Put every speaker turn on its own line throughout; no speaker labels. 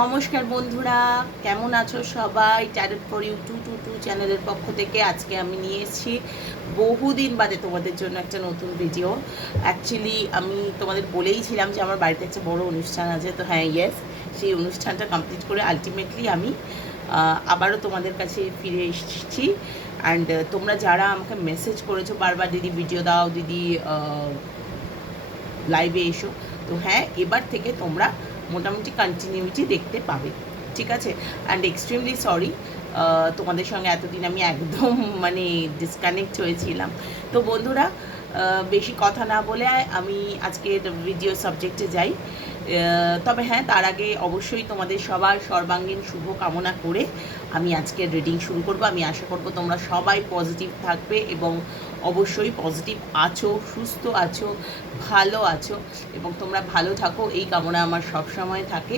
নমস্কার বন্ধুরা, কেমন আছো সবাই? Tarot for you two two two চ্যানেলের পক্ষ থেকে আজকে আমি নিয়ে এসেছি বহুদিন বাদে তোমাদের জন্য একটা নতুন ভিডিও অ্যাকচুয়ালি আমি তোমাদের বলেইছিলাম যে আমার বাড়িতে একটা বড় অনুষ্ঠান আছে, তো হ্যাঁ ইয়েস সেই অনুষ্ঠানটা কমপ্লিট করে আলটিমেটলি আমি আবারও তোমাদের কাছে ফিরে এসেছি। অ্যান্ড তোমরা যারা আমাকে মেসেজ করেছ বারবার, দিদি ভিডিও দাও, দিদি লাইভে এসো, তো হ্যাঁ এবার থেকে তোমরা মোটামুটি কন্টিনিউটি দেখতে পাবে, ঠিক আছে? অ্যান্ড এক্সট্রিমলি সরি তোমাদের সঙ্গে এতদিন আমি একদম মানে ডিসকানেক্ট হয়েছিলাম। তো বন্ধুরা বেশি কথা না বলে আমি আজকের ভিডিও সাবজেক্টে যাই। তবে হ্যাঁ তার আগে অবশ্যই তোমাদের সবার সর্বাঙ্গীন শুভ কামনা করে আমি আজকের রিডিং শুরু করব। আমি আশা করব তোমরা সবাই পজিটিভ থাকবে এবং অবশ্যই পজিটিভ আছো, সুস্থ আছো, ভালো আছো এবং তোমরা ভালো থাকো। এই কামনা আমার সব সময় থাকে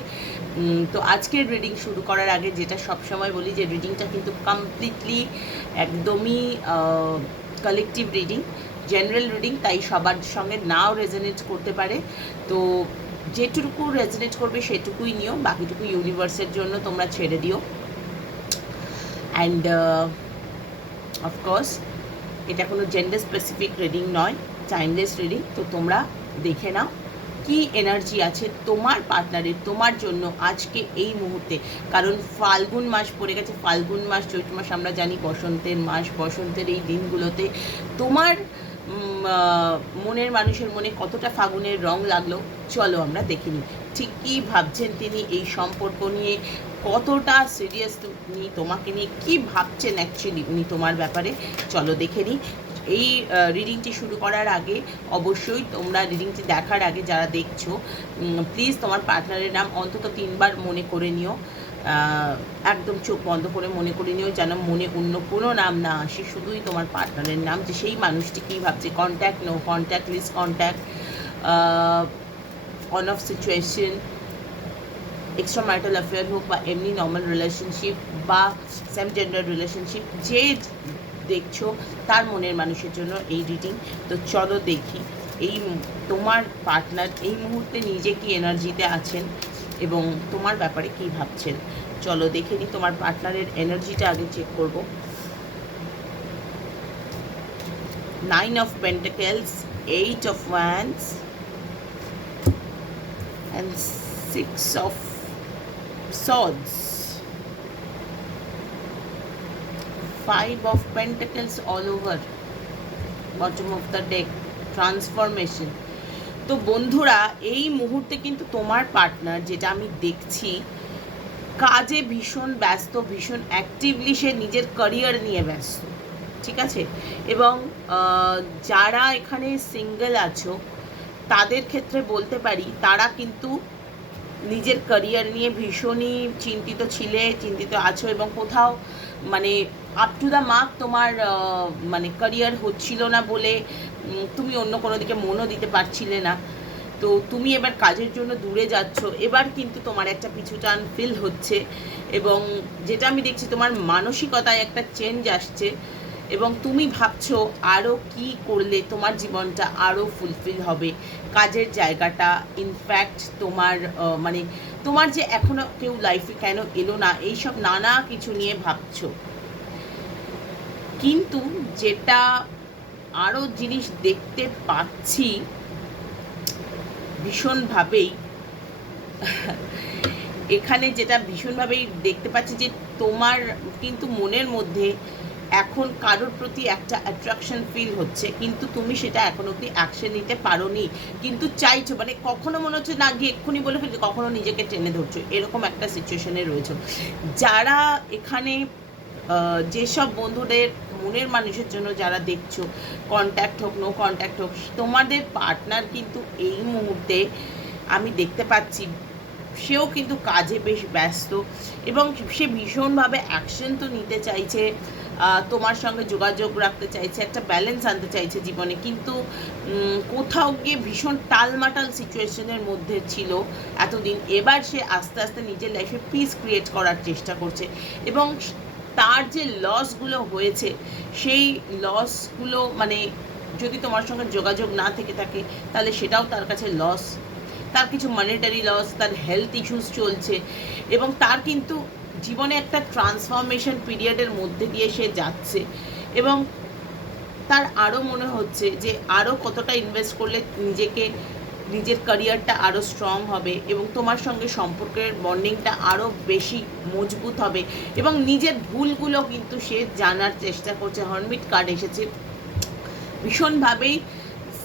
তো আজকের রিডিং শুরু করার আগে যেটা সব সময় বলি যে রিডিংটা কিন্তু কমপ্লিটলি একদমই কালেকটিভ রিডিং জেনারেল রিডিং তাই সবার সঙ্গে নাও রেজনেট করতে পারে। তো যেটুকু রেজনেট করবে সেটুকুই নিও, বাকিটুকু ইউনিভার্সের জন্য তোমরা ছেড়ে দিও। অ্যান্ড অফকোর্স এটা কোনো জেন্ডার স্পেসিফিক রিডিং নয় টাইমলেস রিডিং তো তোমরা দেখে নাও কি এনার্জি আছে তোমার পার্টনারের তোমার জন্য আজকে এই মুহূর্তে। কারণ ফাল্গুন মাস পড়ে গেছে, ফাল্গুন মাস, চৈত্র মাস আমরা জানি বসন্তের মাস, বসন্তের এই দিনগুলোতে তোমার মনের মানুষের মনে কতটা ফাগুনের রং লাগল, চলো আমরা দেখিনি ঠিক কী ভাবছেন তিনি এই সম্পর্ক নিয়ে? কতটা সিরিয়াস উনি তোমাকে নিয়ে? কী ভাবছেন অ্যাকচুয়ালি উনি তোমার ব্যাপারে? চলো দেখে নিই। এই রিডিংটি শুরু করার আগে অবশ্যই তোমরা রিডিংটি দেখার আগে যারা দেখছ প্লিজ তোমার পার্টনারের নাম অন্তত তিনবার মনে করে নিও। একদম চোখ বন্ধ করে মনে করে নিও যেন মনে অন্য কোনো নাম না আসে, শুধুই তোমার পার্টনারের নাম যে সেই মানুষটি কী ভাবছে contact no contact list contact on off situation extra marital affair হোক বা এমনি নর্মাল রিলেশনশিপ বা সেম জেন্ডার রিলেশনশিপ যে দেখছ তার মনের মানুষের জন্য এই রিডিং তো চলো দেখি, এই তোমার পার্টনার এই মুহূর্তে নিজে কি এনার্জিতে আছেন? এবং তোমার ব্যাপারে কি ভাবছেন? চলো দেখে নি তোমার পার্টনারের এনার্জিটা আগে চেক করব। Nine of pentacles eight of wands six of swords five of pentacles all over bottom of the deck transformation তো বন্ধুরা, এই মুহূর্তে কিন্তু তোমার পার্টনার যেটা আমি দেখছি, কাজে ভীষণ ব্যস্ত, ভীষণ অ্যাক্টিভলি সে নিজের ক্যারিয়ার নিয়ে ব্যস্ত, ঠিক আছে? এবং যারা এখানে সিঙ্গেল আছো, তাদের ক্ষেত্রে বলতে পারি, তারা কিন্তু নিজের ক্যারিয়ার নিয়ে ভীষণই চিন্তিত ছিলে, চিন্তিত আছো এবং কোথাও মানে আপ টু দ্য মার্ক তোমার মানে ক্যারিয়ার হচ্ছিল না বলে তুমি অন্য কোনো দিকে মনও দিতে পারছিলে না। তো তুমি এবার কাজের জন্য দূরে যাচ্ছ। এবার কিন্তু তোমার একটা পিছুটান ফিল হচ্ছে এবং যেটা আমি দেখছি তোমার মানসিকতায় একটা চেঞ্জ আসছে এবং তুমি ভাবছ আরও কি করলে তোমার জীবনটা আরও ফুলফিল হবে। কাজের জায়গাটা ইনফ্যাক্ট তোমার মানে তোমার যে এখনও কেউ লাইফে কেন এলো না, এইসব নানা কিছু নিয়ে ভাবছ। কিন্তু যেটা আরও জিনিস দেখতে পাচ্ছি ভীষণভাবেই। এখানে যেটা ভীষণভাবেই দেখতে পাচ্ছি যে তোমার কিন্তু মনের মধ্যে এখন কারোর প্রতি একটা অ্যাট্রাকশন ফিল হচ্ছে, কিন্তু তুমি সেটা এখন অব্দি অ্যাকশন নিতে পারোনি। কিন্তু চাইছো মানে কখনো মনে হচ্ছে, না, গিয়ে এক্ষুনি বলে ফেলছো, কখনো নিজেকে টেনে ধরছো। এরকম একটা সিচুয়েশনে রয়েছে। যারা এখানে যেসব বন্ধুদের মনের মানুষের জন্য যারা দেখছ কন্ট্যাক্ট হোক নো কন্ট্যাক্ট হোক, তোমাদের পার্টনার কিন্তু এই মুহূর্তে আমি দেখতে পাচ্ছি, সেও কিন্তু কাজে বেশ ব্যস্ত এবং সে ভীষণভাবে অ্যাকশন তো নিতে চাইছে তোমার সঙ্গে যোগাযোগ রাখতে চাইছে, একটা ব্যালেন্স আনতে চাইছে জীবনে, কিন্তু কোথাও গিয়ে ভীষণ টালমাটাল সিচুয়েশনের মধ্যে ছিল এতদিন। এবার সে আস্তে আস্তে নিজের লাইফে পিস ক্রিয়েট করার চেষ্টা করছে এবং তার যে লসগুলো হয়েছে, সেই লসগুলো মানে যদি তোমার সঙ্গে যোগাযোগ না থেকে থাকে, তাহলে সেটাও তার কাছে লস তার কিছু মানিটারি লস তার হেলথ ইস্যুস চলছে এবং তার কিন্তু জীবনে একটা ট্রান্সফরমেশন পিরিয়ডের মধ্যে দিয়ে সে যাচ্ছে এবং তার আরও মনে হচ্ছে যে আরও কতটা ইনভেস্ট করলে নিজেকে নিজের ক্যারিয়ারটা আরও স্ট্রং হবে এবং তোমার সঙ্গে সম্পর্কের বন্ডিংটা আরও বেশি মজবুত হবে এবং নিজের ভুলগুলো কিন্তু সে জানার চেষ্টা করছে। হর্মিট কার্ড এসেছে। ভীষণভাবেই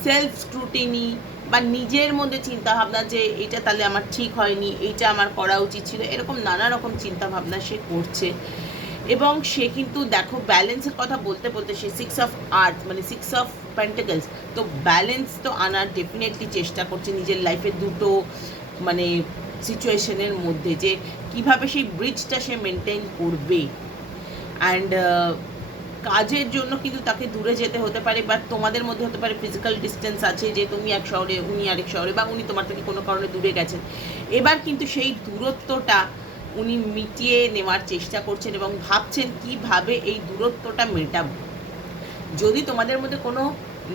সেলফ স্ক্রুটিনি বা নিজের মধ্যে চিন্তা ভাবনা যে এটা তাহলে আমার ঠিক হয়নি এইটা আমার করা উচিত ছিল, এরকম নানা রকম চিন্তা ভাবনা সে করছে। এবং সে কিন্তু দেখো ব্যালেন্সের কথা বলতে বলতে সে সিক্স অফ আর্থ মানে সিক্স অফ পেন্টাকেলস তো ব্যালেন্স তো আনার ডেফিনেটলি চেষ্টা করছে নিজের লাইফে দুটো মানে সিচুয়েশনের মধ্যে যে কীভাবে সেই ব্রিজটা সে মেনটেন করবে। অ্যান্ড কাজের জন্য কিন্তু তাকে দূরে যেতে হতে পারে বা তোমাদের মধ্যে হতে পারে ফিজিক্যাল ডিস্টেন্স আছে যে তুমি এক শহরে, উনি আরেক শহরে বা উনি তোমার থেকে কোনো কারণে দূরে গেছেন। এবার কিন্তু সেই দূরত্বটা উনি মিটিয়ে নেওয়ার চেষ্টা করছেন এবং ভাবছেন কীভাবে এই দূরত্বটা মেটাবো। যদি তোমাদের মধ্যে কোনো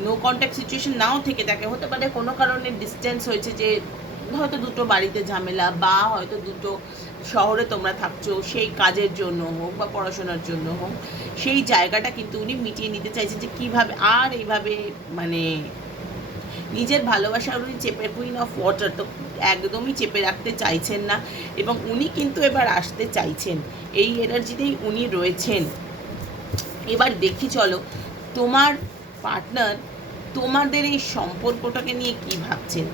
নো কন্ট্যাক্ট সিচুয়েশন নাও থেকে থাকে, হতে পারে কোনো কারণে ডিস্টেন্স হয়েছে যে হয়তো দুটো বাড়িতে ঝামেলা বা হয়তো দুটো শহরে তোমরা থাকছো, সেই কাজের জন্য হোক বা পড়াশোনার জন্য হোক, সেই জায়গাটা কিন্তু উনি মিটিয়ে নিতে চাইছেন যে কীভাবে আর এইভাবে মানে নিজের ভালোবাসা উনি চেপে কুইন অফ ওয়াটার তো একদমই চেপে রাখতে চাইছেন না এবং উনি কিন্তু এবার আসতে চাইছেন। এই এনার্জিতেই উনি রয়েছেন। এবার দেখি চলো, তোমার পার্টনার তোমাদের এই সম্পর্কটাকে নিয়ে কি ভাবছেন?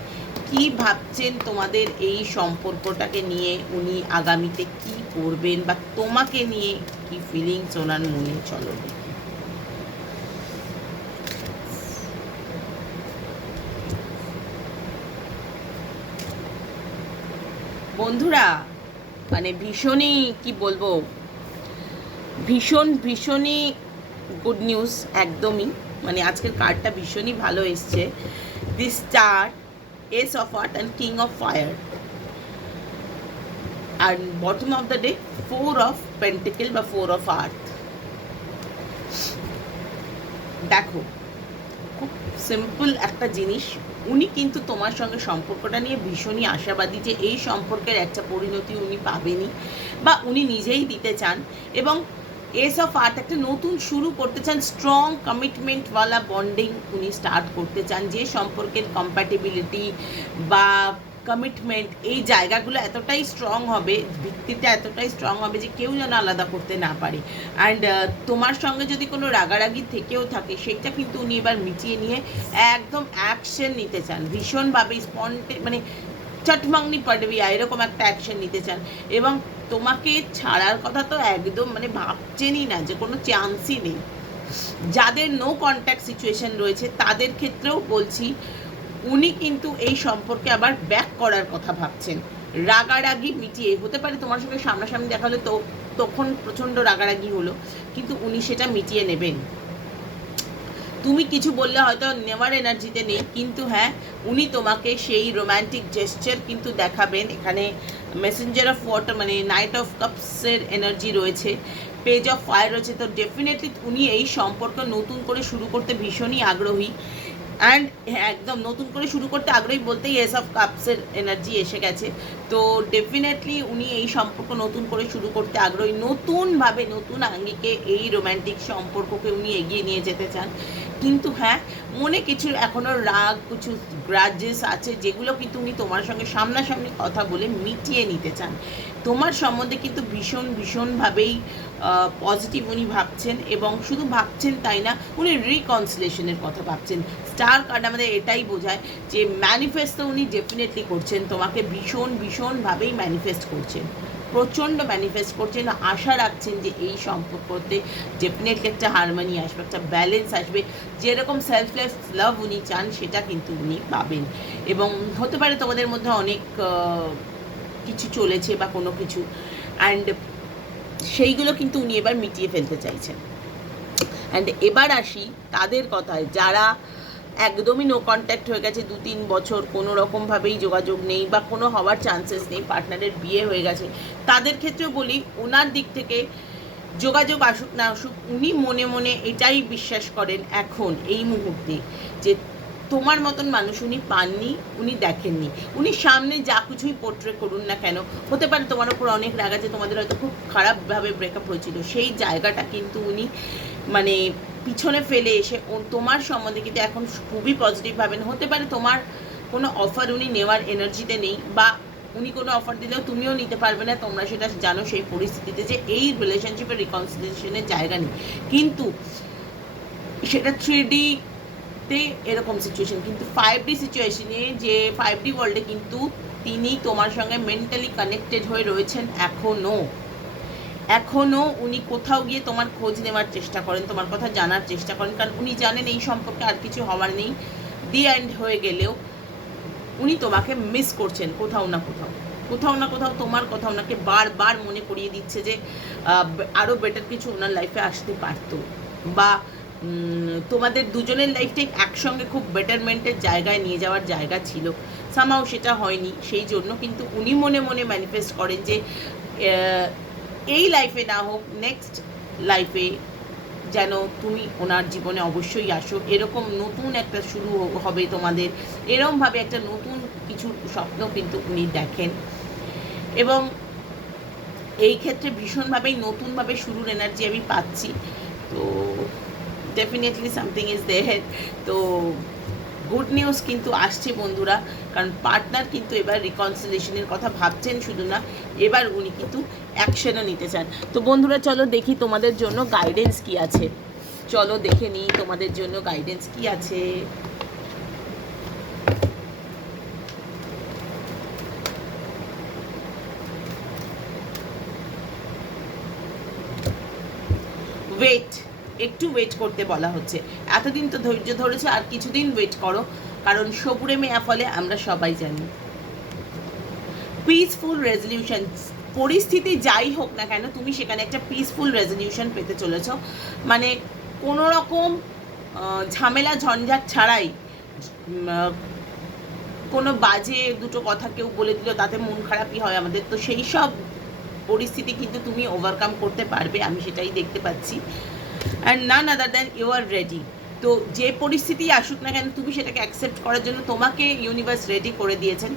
কি ভাবছেন তোমাদের এই সম্পর্কটাকে নিয়ে? উনি আগামীতে কি করবেন বা তোমাকে নিয়ে কি ফিলিংস ওনার মনে? চলো বন্ধুরা মানে ভীষণই, কি বলব, ভীষণ, ভীষণই গুড নিউজ একদমই। মানে আজকের কার্ডটা ভীষণই ভালো এসছে। The star ace of earth and king of fire R bottom of the day four of pentacle বা ফোর অফ আর্থ দেখো সিম্পল একটা জিনিস, উনি কিন্তু তোমার সঙ্গে সম্পর্কটা নিয়ে ভীষণই আশাবাদী যে এই সম্পর্কের একটা পরিণতি উনি পাবেনই বা উনি নিজেই দিতে চান এবং এস অফ আর্ট একটা নতুন শুরু করতে চান স্ট্রং কমিটমেন্টওয়ালা বন্ডিং উনি স্টার্ট করতে চান যে সম্পর্কের কম্প্যাটেবিলিটি বা কমিটমেন্ট এই জায়গাগুলো এতটাই স্ট্রং হবে, ভিত্তিটা এতটাই স্ট্রং হবে যে কেউ যেন আলাদা করতে না পারে। অ্যান্ড তোমার সঙ্গে যদি কোনো রাগারাগি থেকেও থাকে, সেটা কিন্তু উনি এবার মিটিয়ে নিয়ে একদম অ্যাকশন নিতে চান। ভীষণভাবে স্পন্টে মানে চটমাংনি পাডবিয়া এরকম একটা অ্যাকশন নিতে চান। এবং তোমাকে ছাড়ার কথা তো একদম মানে ভাবছেনই না যে কোনো চান্সই নেই। যাদের নো কন্ট্যাক্ট সিচুয়েশন রয়েছে, তাদের ক্ষেত্রেও বলছি উনি কিন্তু এই সম্পর্কে আবার ব্যাক করার কথা ভাবছেন। রাগারাগি মিটিয়ে, হতে পারে তোমার সঙ্গে সামনাসামনি দেখা হলে তো তখন প্রচণ্ড রাগারাগি হলো, কিন্তু উনি সেটা মিটিয়ে নেবেন। তুমি কিছু বললে হয়তো নেওয়ার এনার্জিতে নেই, কিন্তু হ্যাঁ উনি তোমাকে সেই রোম্যান্টিক জেস্টার কিন্তু দেখাবেন। এখানে মেসেঞ্জার অফ ওয়াটার মানে নাইট অফ কাপসের এনার্জি রয়েছে পেজ অফ ফায়ার রয়েছে। তো ডেফিনেটলি উনি এই সম্পর্ক নতুন করে শুরু করতে ভীষণই আগ্রহী। অ্যান্ড একদম নতুন করে শুরু করতে আগ্রহী বলতেই এস অফ কাপসের এনার্জি এসে গেছে। তো ডেফিনেটলি উনি এই সম্পর্ক নতুন করে শুরু করতে আগ্রহী। নতুনভাবে, নতুন আঙ্গিকে এই রোম্যান্টিক সম্পর্ককে উনি এগিয়ে নিয়ে যেতে চান। কিন্তু হ্যাঁ মনে কিছু এখনও রাগ, কিছু গ্রাজেস আছে, যেগুলো কিন্তু উনি তোমার সঙ্গে সামনাসামনি কথা বলে মিটিয়ে নিতে চান। তোমার সম্বন্ধে কিন্তু ভীষণ, ভীষণভাবেই পজিটিভ উনি ভাবছেন এবং শুধু ভাবছেন তাই না, উনি রিকনসিলেশনের কথা ভাবছেন। স্টার কার্ড আমাদের এটাই বোঝায় যে ম্যানিফেস্ট তো উনি ডেফিনেটলি করছেন, তোমাকে ভীষণ, ভীষণভাবেই ম্যানিফেস্ট করছেন। প্রচণ্ড ম্যানিফেস্ট করছেন, আশা রাখছেন যে এই সম্পর্কতে ডেফিনেটলি একটা হারমোনি আসবে, একটা ব্যালেন্স আসবে। যেরকম সেলফলেস লাভ উনি চান, সেটা কিন্তু উনি পাবেন। এবং হতে পারে তোমাদের মধ্যে অনেক কিছু চলেছে বা কোনো কিছু। অ্যান্ড সেইগুলো কিন্তু উনি এবার মিটিয়ে ফেলতে চাইছেন। অ্যান্ড এবার আসি তাদের কথায়, যারা একদমই নো কন্ট্যাক্ট হয়ে গেছে দু তিন বছর কোনো রকমভাবেই যোগাযোগ নেই বা কোনো হওয়ার চান্সেস নেই পার্টনারের বিয়ে হয়ে গেছে, তাদের ক্ষেত্রেও বলি ওনার দিক থেকে যোগাযোগ আসুক না আসুক, উনি মনে মনে এটাই বিশ্বাস করেন এখন, এই মুহূর্তে, যে তোমার মতন মানুষ উনি পাননি, উনি দেখেননি। উনি সামনে যা কিছুই পোট্রে করুন না কেন, হতে পারে তোমার উপর অনেক রাগ আছে, তোমাদের হয়তো খুব খারাপভাবে ব্রেকআপ হয়েছিল। সেই জায়গাটা কিন্তু উনি মানে পিছনে ফেলে এসে তোমার সম্বন্ধে কিন্তু এখন খুবই পজিটিভ ভাবেন। হতে পারে তোমার কোনো অফার উনি নেওয়ার এনার্জিতে নেই বা উনি কোনো অফার দিলেও তুমিও নিতে পারবে না, তোমরা সেটা জানো সেই পরিস্থিতিতে যে এই রিলেশনশিপের রিকনসিলিয়েশনের জায়গা নেই। কিন্তু সেটা থ্রি তে এরকম সিচুয়েশন কিন্তু ফাইভ ডি সিচুয়েশনে যে ফাইভ ডি ওয়ার্ল্ডে কিন্তু তিনি তোমার সঙ্গে মেন্টালি কানেক্টেড হয়ে রয়েছেন এখনও এখনও উনি কোথাও গিয়ে তোমার খোঁজ নেওয়ার চেষ্টা করেন, তোমার কথা জানার চেষ্টা করেন, কারণ উনি জানেন এই সম্পর্কে আর কিছু হওয়ার নেই। দি এন্ড হয়ে গেলেও উনি তোমাকে মিস করছেন কোথাও না কোথাও। কোথাও না কোথাও তোমার কথা ওনাকে বারবার মনে করিয়ে দিচ্ছে যে আরও বেটার কিছু ওনার লাইফে আসতে পারতো। বা তোমাদের দুজনের লাইফটাই একসঙ্গে খুব বেটারমেন্টের জায়গায় নিয়ে যাওয়ার জায়গা ছিল। সামাও সেটা হয়নি, সেই জন্য কিন্তু উনি মনে মনে ম্যানিফেস্ট করেন যে এই লাইফে না হোক নেক্সট লাইফে যেন তুমি ওনার জীবনে অবশ্যই আসো। এরকম নতুন একটা শুরু হবে তোমাদের। এরমভাবে একটা নতুন কিছু স্বপ্ন কিন্তু উনি দেখেন। এবং এই ক্ষেত্রে ভীষণভাবেই নতুনভাবে শুরুর এনার্জি আমি পাচ্ছি। তো ডেফিনেটলি সামথিং ইজ দেয়ার তো গুড নিউজ কিন্তু আসছে বন্ধুরা, কারণ পার্টনার কিন্তু এবার রিকনসিলেশনের কথা ভাবছেন শুধু না, এবার উনি কিন্তু অ্যাকশনও নিতে চান। তো বন্ধুরা, চলো দেখি তোমাদের জন্য গাইডেন্স কি আছে। চলো দেখে নিই তোমাদের জন্য গাইডেন্স কি আছে। ওয়েট একটু ওয়েট করতে বলা হচ্ছে। এতদিন তো ধৈর্য ধরেছে, আর কিছুদিন ওয়েট করো। কারণ সবুরে মেয়া ফলে আমরা সবাই জানি। পিসফুল রেজলিউশন পরিস্থিতি যাই হোক না কেন, তুমি সেখানে একটা পিসফুল রেজলিউশন পেতে চলেছো। মানে কোনো রকম ঝামেলা, ঝঞ্ঝাট ছাড়াই কোনো বাজে দুটো কথা কেউ বলে দিল তাতে মন খারাপই হয় আমাদের। তো সেই সব পরিস্থিতি কিন্তু তুমি ওভারকাম করতে পারবে, আমি সেটাই দেখতে পাচ্ছি। And none other than you are ready তো যে পরিস্থিতি আসুক না কেন, তুমি সেটাকে অ্যাকসেপ্ট করার জন্য তোমাকে ইউনিভার্স রেডি করে দিয়েছেন।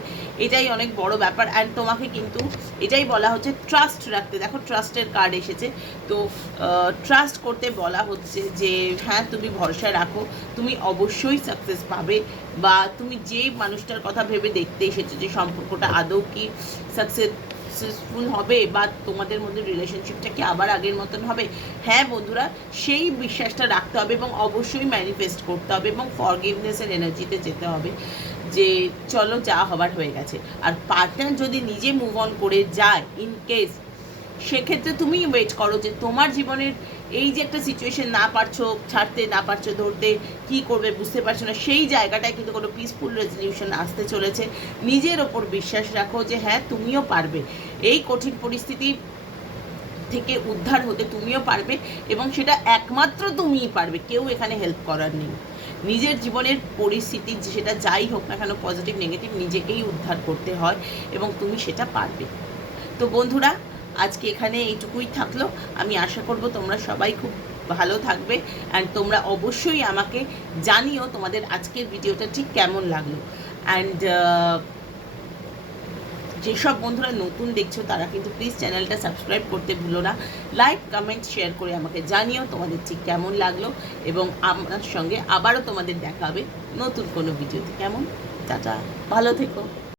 এটাই অনেক বড় ব্যাপার। অ্যান্ড তোমাকে কিন্তু এটাই বলা হচ্ছে ট্রাস্ট রাখতে। দেখো ট্রাস্টের কার্ড এসেছে। তো ট্রাস্ট করতে বলা হচ্ছে যে হ্যাঁ তুমি ভরসা রাখো। তুমি অবশ্যই সাকসেস পাবে। বা তুমি যে মানুষটার কথা ভেবে দেখতে এসেছ যে সম্পর্কটা আদৌ কি সাকসেসফুল হবে বা তোমাদের মধ্যে রিলেশনশিপটা কি আবার আগের মতন হবে? হ্যাঁ বন্ধুরা, সেই বিশ্বাসটা রাখতে হবে এবং অবশ্যই ম্যানিফেস্ট করতে হবে এবং ফরগিভনেসের এনার্জিতে যেতে হবে যে চলো যা হবার হয়ে গেছে। আর পার্টনার যদি নিজে মুভ অন করে যায় ইন কেস সেক্ষেত্রে তুমি ওয়েট করো যে তোমার জীবনের এই যে একটা সিচুয়েশন না পারছ, ছাড়তে না পারছ, ধরতে কি করবে বুঝতে পারছ না, সেই জায়গাটায় কিন্তু কোনো পিসফুল রেজলিউশন আসতে চলেছে। নিজের ওপর বিশ্বাস রাখো যে হ্যাঁ তুমিও পারবে। এই কঠিন পরিস্থিতি থেকে উদ্ধার হতে তুমিও পারবে এবং সেটা একমাত্র তুমিই পারবে, কেউ এখানে হেল্প করার নেই। নিজের জীবনের পরিস্থিতি সেটা যাই হোক না কেন পজিটিভ নেগেটিভ নিজেকেই উদ্ধার করতে হয় এবং তুমি সেটা পারবে। তো বন্ধুরা আজকে এখানে এইটুকুই থাকল। আমি আশা করব তোমরা সবাই খুব ভালো থাকবে অ্যান্ড তোমরা অবশ্যই আমাকে জানিও তোমাদের আজকের ভিডিওটা ঠিক কেমন লাগল। অ্যান্ড যেসব বন্ধুরা নতুন দেখছ তারা কিন্তু প্লিজ চ্যানেলটা সাবস্ক্রাইব করতে ভুলো না। লাইক কমেন্ট শেয়ার করে আমাকে জানিও তোমাদের ঠিক কেমন লাগল এবং আমার সঙ্গে আবারও তোমাদের দেখা হবে নতুন কোনো ভিডিওতে। কেমন? টাটা। ভালো থেকো।